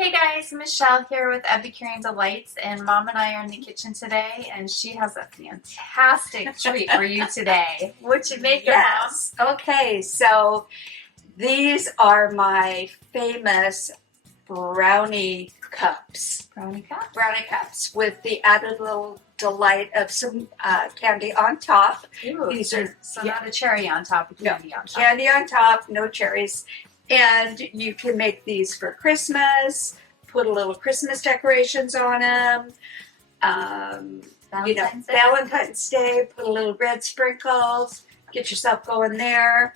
Hey guys, Michelle here with Epicurean Delights, and Mom and I are in the kitchen today, and she has a fantastic treat for you today. What you making, Yes. Mom? Okay, so these are my famous brownie cups. Brownie cup? Brownie cups with the added little delight of some candy on top. Ooh, These are so not a cherry on top, a no, candy on top. candy on top, no cherries. And you can make these for Christmas, put a little Christmas decorations on them. Valentine's Day, put a little red sprinkles, get yourself going there.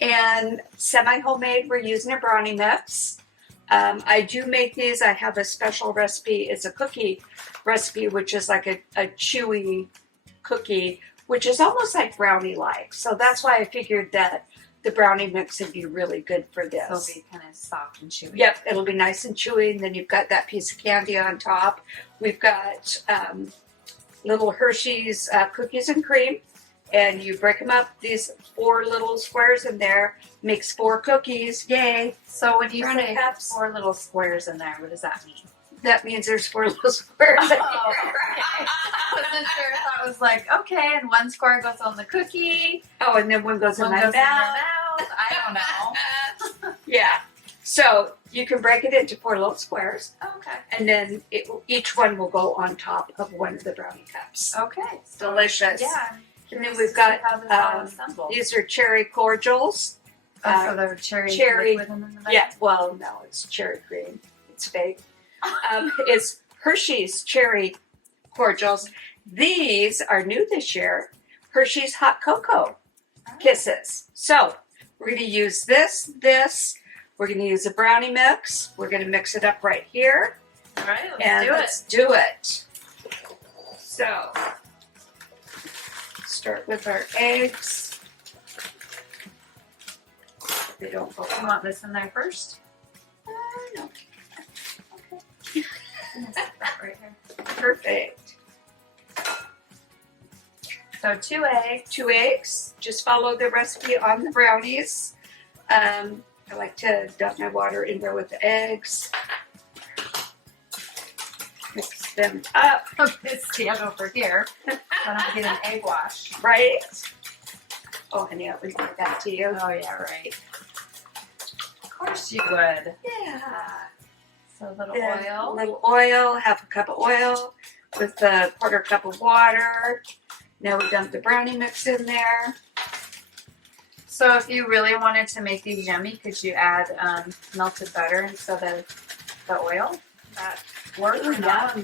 And semi-homemade, we're using a brownie mix. I do make these. I have a special recipe. It's a cookie recipe, which is like a chewy cookie, which is almost like brownie-like. So that's why I figured that the brownie mix would be really good for this. It'll be kind of soft and chewy. Yep, it'll be nice and chewy, and then you've got that piece of candy on top. We've got little Hershey's cookies and cream, and you break them up, these 4 little squares in there, makes 4 cookies, yay. So when you Brownie say cups. 4 little squares in there, what does that mean? That means there's 4 little squares in Oh, there. okay. I wasn't sure if I was like, okay, and 1 square goes on the cookie, Oh, and then one goes in one my goes mouth. in your mouth. I don't know. Yeah, so you can break it into 4 little squares, Okay. and then each one will go on top of one of the brownie cups. Okay. Delicious. Yeah. And then we've got how this all assembled. these are cherry cordials. So they're cherry liquid in the middle? Yeah, well, no, it's cherry cream. It's fake. It's Hershey's cherry cordials. These are new this year. Hershey's hot cocoa kisses. So we're going to use this. We're going to use a brownie mix. We're going to mix it up right here. All right, Let's do it. So start with our eggs. They don't go You want this in there first? No. Okay. Right here. Perfect. So 2 eggs. 2 eggs. Just follow the recipe on the brownies. I like to dump my water in there with the eggs. Mix them up. Stand over here so I don't get an egg wash. Right? Oh, honey, I would give that to you. Oh, yeah, right. Of course you would. Yeah. So a little Then oil. A little oil, half a cup of oil with a 1/4 cup of water. Now we dump the brownie mix in there. So if you really wanted to make these yummy, could you add melted butter instead of the oil? That work or not?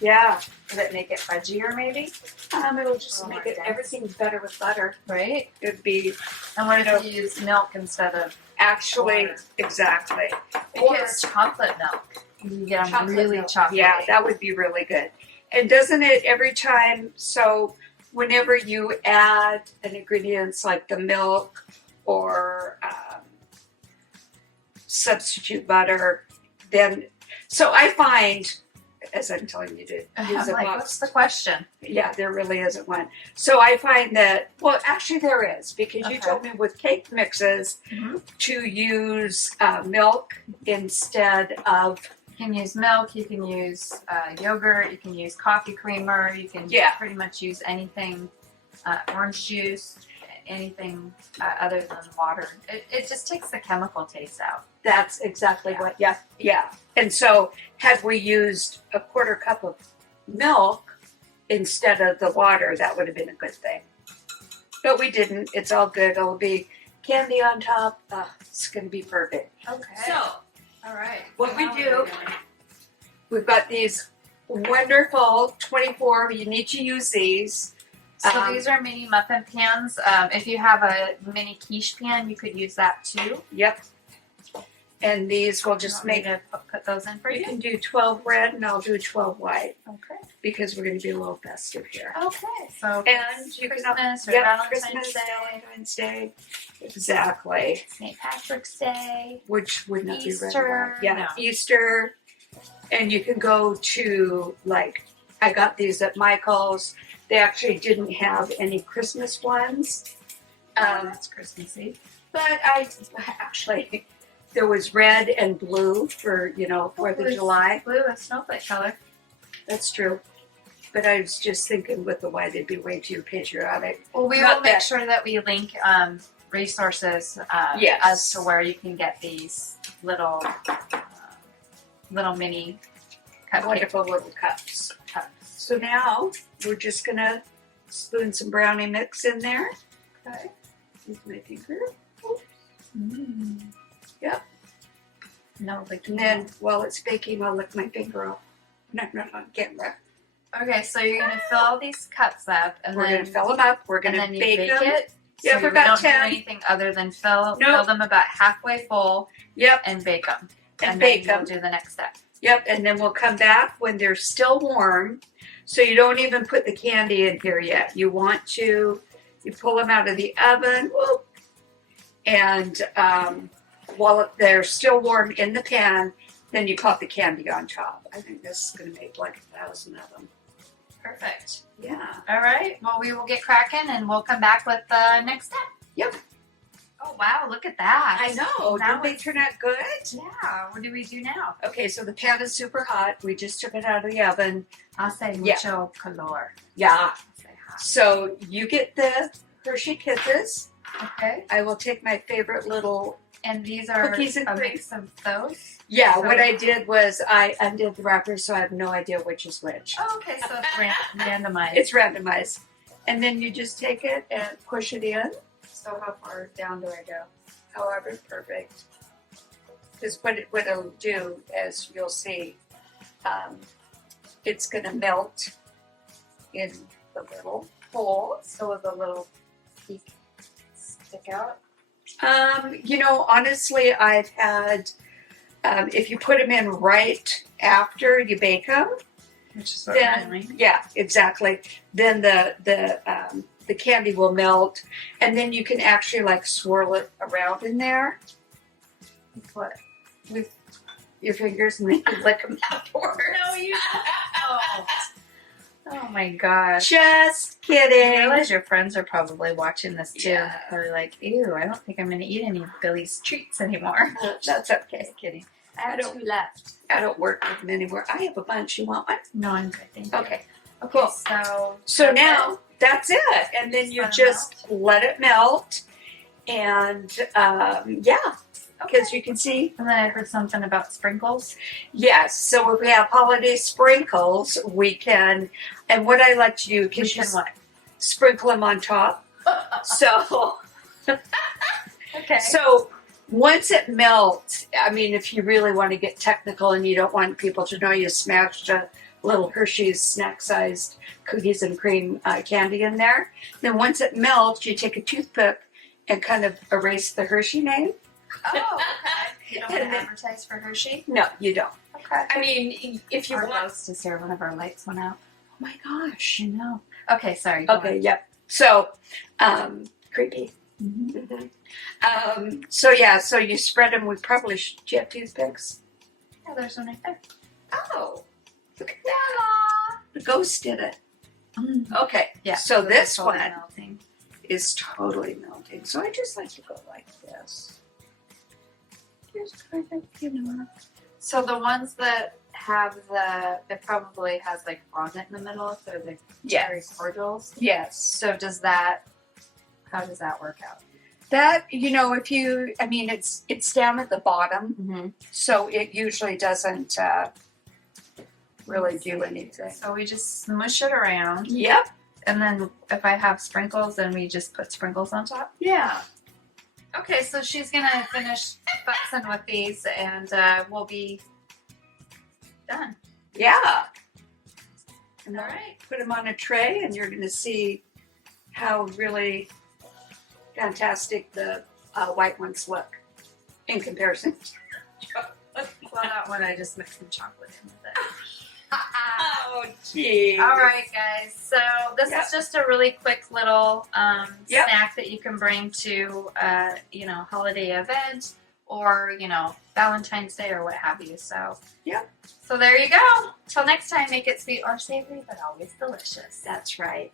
Yeah. Would it make it fudgier maybe? It'll just Oh make my it goodness. everything better with butter. Right. It'd be And what if you use milk instead of actually Water. exactly. or chocolate milk? You get them Chocolate really milk. chocolatey. Yeah, that would be really good. And doesn't it every time? So whenever you add an ingredients like the milk or substitute butter, then so I find, as I'm telling you to use I'm a like, box. what's the question? Yeah, there really isn't one. So I find that, well, actually there is, because you Okay. told me with cake mixes Mhm. to use milk instead of, You can use milk, you can use yogurt, you can use coffee creamer, you can Yeah. pretty much use anything, orange juice, anything other than water. It just takes the chemical taste out. that's exactly Yeah. what, yeah. And so had we used a 1/4 cup of milk instead of the water, that would have been a good thing. But we didn't. It's all good. It'll be candy on top. It's going to be perfect. Okay. So all right. what we Now do- we're doing- we've got these wonderful 24. You need to use these. So these are mini muffin pans. If you have a mini quiche pan, you could use that too. Yep. And these will just Want me make, to put those in for you you. can do 12 red and I'll do 12 white Okay. because we're going to be a little festive here. Okay. So And you can, Christmas or yep, Valentine's Christmas, Day, Valentine's Day. Exactly. St. Patrick's Day. Which would not be red and Easter, white. Yeah, no. Easter. And you can go to, like, I got these at Michael's. They actually didn't have any Christmas ones. That's Christmassy. But I actually, there was red and blue for, 4th of July. Blue, a snowflake color. That's true. But I was just thinking with the white, it'd be way too patriotic. Well, we Not will make that- sure that we link resources Yes. as to where you can get these little mini cupcake Wonderful little cups. cups. So now we're just gonna spoon some brownie mix in there. Okay. Use my finger. Yep. No, And then while it's baking, I'll lick my finger off. Not on camera. Okay, so you're gonna fill all these cups up, and We're then gonna fill them up. We're and gonna then you bake them. it. Yeah, so for we about don't 10. do anything other than fill Nope. them about halfway full Yep. and bake them. And then bake we'll them. do the next step. Yep. And then we'll come back when they're still warm. So you don't even put the candy in here yet. You pull them out of the oven. Whoop, and while they're still warm in the pan, then you pop the candy on top. I think this is going to make like 1,000 of them. Perfect. Yeah. All right. Well, we will get cracking, and we'll come back with the next step. Yep. Oh wow! Look at that. I know. Now Did they it's- turn out good? Yeah. What do we do now? Okay, so the pan is super hot. We just took it out of the oven. I'll say Yeah. mucho calor. Yeah. I'll say hot. So you get the Hershey Kisses. Okay. I will take my favorite little. And these are Cookies and a cream. mix of those. Yeah, So- what I did was I undid the wrapper, so I have no idea which is which. Oh, okay. So it's randomized. It's randomized. And then you just take it and push it in. So how far down do I go? However, perfect. Because what it'll do, as you'll see, it's going to melt in the little holes. So will the little peak stick out? Honestly, I've had, if you put them in right after you bake them, Which is what we're then, doing. yeah, exactly. Then the candy will melt, and then you can actually like swirl it around in there What? with your fingers and then you lick them afterwards. No, you don't. Oh my gosh. Just I kidding. realize your friends are probably watching this too. Yeah. They're like, ew, I don't think I'm going to eat any of Billy's treats anymore. That's okay. Just kidding. I I have don't- 2 left. I don't work with them anymore. I have a bunch. You want one? No, I'm good. Thank you. Okay. Okay, Cool. So now that's it, and then you Let it just let it melt, and because you can see. And then I heard something about sprinkles. Yes, so if we have holiday sprinkles, we can, and what I like to do, We because you can what? sprinkle them on top. So, Okay. so once it melts, I mean, if you really want to get technical and you don't want people to know you smashed a little Hershey's snack-sized cookies and cream candy in there, then once it melts, you take a toothpick and kind of erase the Hershey name. Oh, okay. You don't want And to then- advertise for Hershey? No, you don't. Okay. I mean, if you Our want. ghost is here. One of our lights went out. Oh my gosh. I know. Okay, sorry. go Okay, on. yep. So, creepy. Mhm. So yeah, so you spread them with probably, do you have toothpicks? Yeah, there's one right there. Oh, look at that. The ghost did it. Mm. Okay, Yeah. so this totally one melting. is totally melting. So I just like to go like this. Just kind of, So the ones that have it probably has like fondant in the middle, so the cherry Yes. cordials. Yes. So how does that work out? That, if you, I mean, it's down at the bottom, Mm-hmm. so it usually doesn't really do anything. So we just smush it around, Yep. and then if I have sprinkles, then we just put sprinkles on top. Yeah. Okay, so she's gonna finish futzing with these, and we'll be done. Yeah. And All I'll right. put them on a tray, and you're going to see how really fantastic the white ones look in comparison. Well, that one I just mixed some chocolate in with it. Oh, gee. All right, guys. So this Yep. is just a really quick little Yep. snack that you can bring to holiday event or Valentine's Day or what have you. So Yep. So there you go. Till next time, make it sweet or savory, but always delicious. That's right.